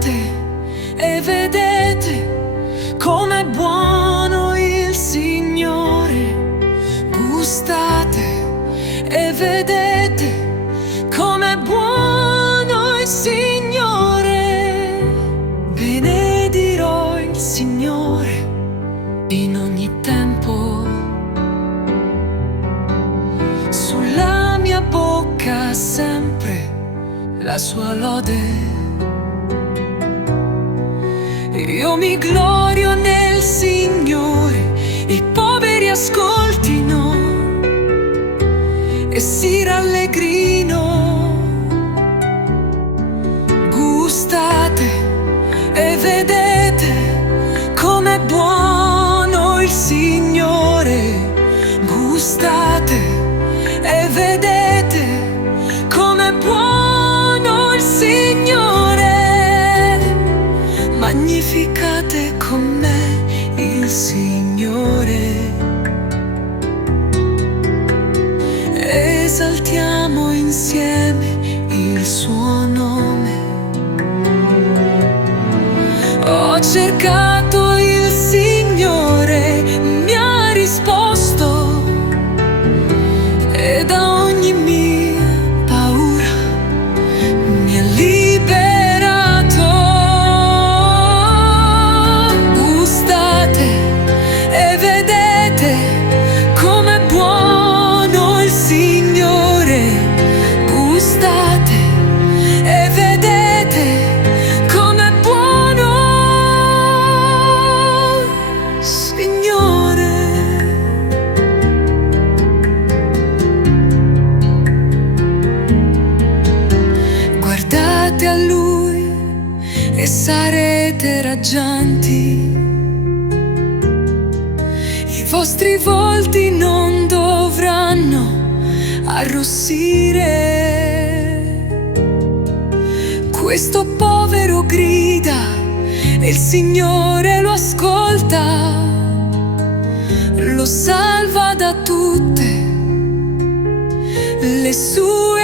Gustate e vedete com'è buono il Signore. Gustate e vedete com'è buono il Signore. Benedirò il Signore in ogni tempo. Sulla mia bocca sempre la sua lode. Io mi glorio nel Signore, i poveri ascoltino e si rallegrino. Gustate e vedete com'è buono il Signore. Gustate e vedete com'è buono il Signore. Magnificate con me il Signore. Esaltiamo insieme il suo nome. Ho cercato il Signore, mi ha risposto, e da ogni mia paura mi ha liberato. Gustate e vedete com'è buono il Signore. Gustate e vedete com'è buono il Signore. Guardate a Lui e sarete raggianti. I vostri volti non dovranno arrossire. Questo povero grida e il Signore lo ascolta, lo salva da tutte le sue